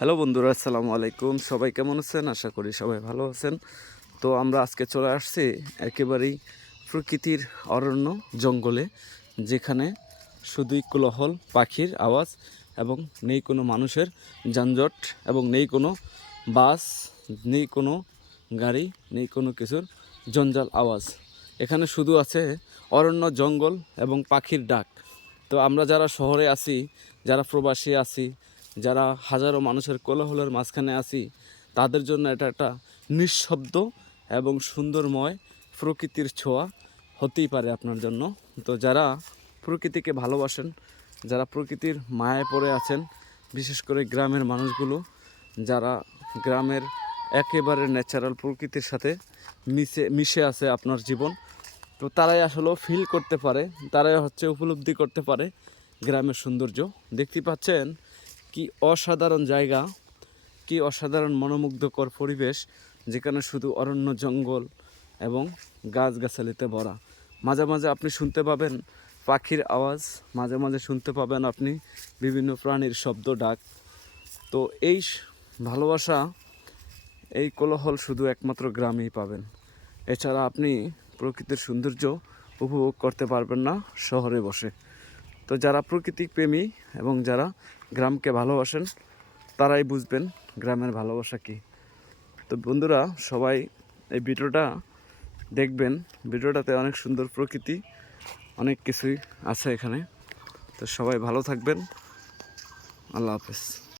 Hello বন্ধুরা, আসসালামু আলাইকুম। সবাই কেমন আছেন? আশা করি সবাই ভালো আছেন। তো আমরা আজকে চলে আসছি একেবারেই প্রকৃতির অরণ্য জঙ্গলে, যেখানে শুধুই কোলাহল, পাখির আওয়াজ এবং নেই কোনো মানুষের যানজট এবং নেই কোনো বাস, নেই কোনো গাড়ি, নেই কোনো কিছুর জঞ্জাল আওয়াজ। এখানে শুধু আছে অরণ্য, জঙ্গল এবং পাখির ডাক। তো আমরা যারা শহরে আছি, যারা প্রবাসী আছি, যারা হাজারো মানুষের কোলাহলের মাঝখানে আছি, তাদের জন্য এটা একটা নিঃশব্দ এবং সুন্দরময় প্রকৃতির ছোঁয়া হতেই পারে আপনার জন্য। তো যারা প্রকৃতিকে ভালোবাসেন, যারা প্রকৃতির মায়ায় পড়ে আছেন, বিশেষ করে গ্রামের মানুষগুলো, যারা গ্রামের একেবারে ন্যাচারাল প্রকৃতির সাথে মিশে আছে আপনার জীবন, তো তারাই আসলে ফিল করতে পারে, তারাই উপলব্ধি করতে পারে গ্রামের সৌন্দর্য। দেখতে পাচ্ছেন কি অসাধারণ জায়গা, কি অসাধারণ মনোমুগ্ধকর পরিবেশ, যেখানে শুধু অরণ্য, জঙ্গল এবং গাছগাছালিতে ভরা। মাঝে মাঝে আপনি শুনতে পাবেন পাখির আওয়াজ, মাঝে মাঝে শুনতে পাবেন আপনি বিভিন্ন প্রাণীর শব্দ, ডাক। তো এই ভালোবাসা, এই কোলাহল শুধু একমাত্র গ্রামেই পাবেন। এছাড়া আপনি প্রকৃতির সৌন্দর্য উপভোগ করতে পারবেন না শহরে বসে। তো যারা প্রকৃতিক প্রেমী এবং যারা গ্রামকে ভালোবাসেন, তারাই বুঝবেন গ্রামের ভালোবাসা কী। তো বন্ধুরা, সবাই এই ভিডিওটা দেখবেন। ভিডিওটাতে অনেক সুন্দর প্রকৃতি, অনেক কিছুই আছে এখানে। তো সবাই ভালো থাকবেন। আল্লাহ হাফেজ।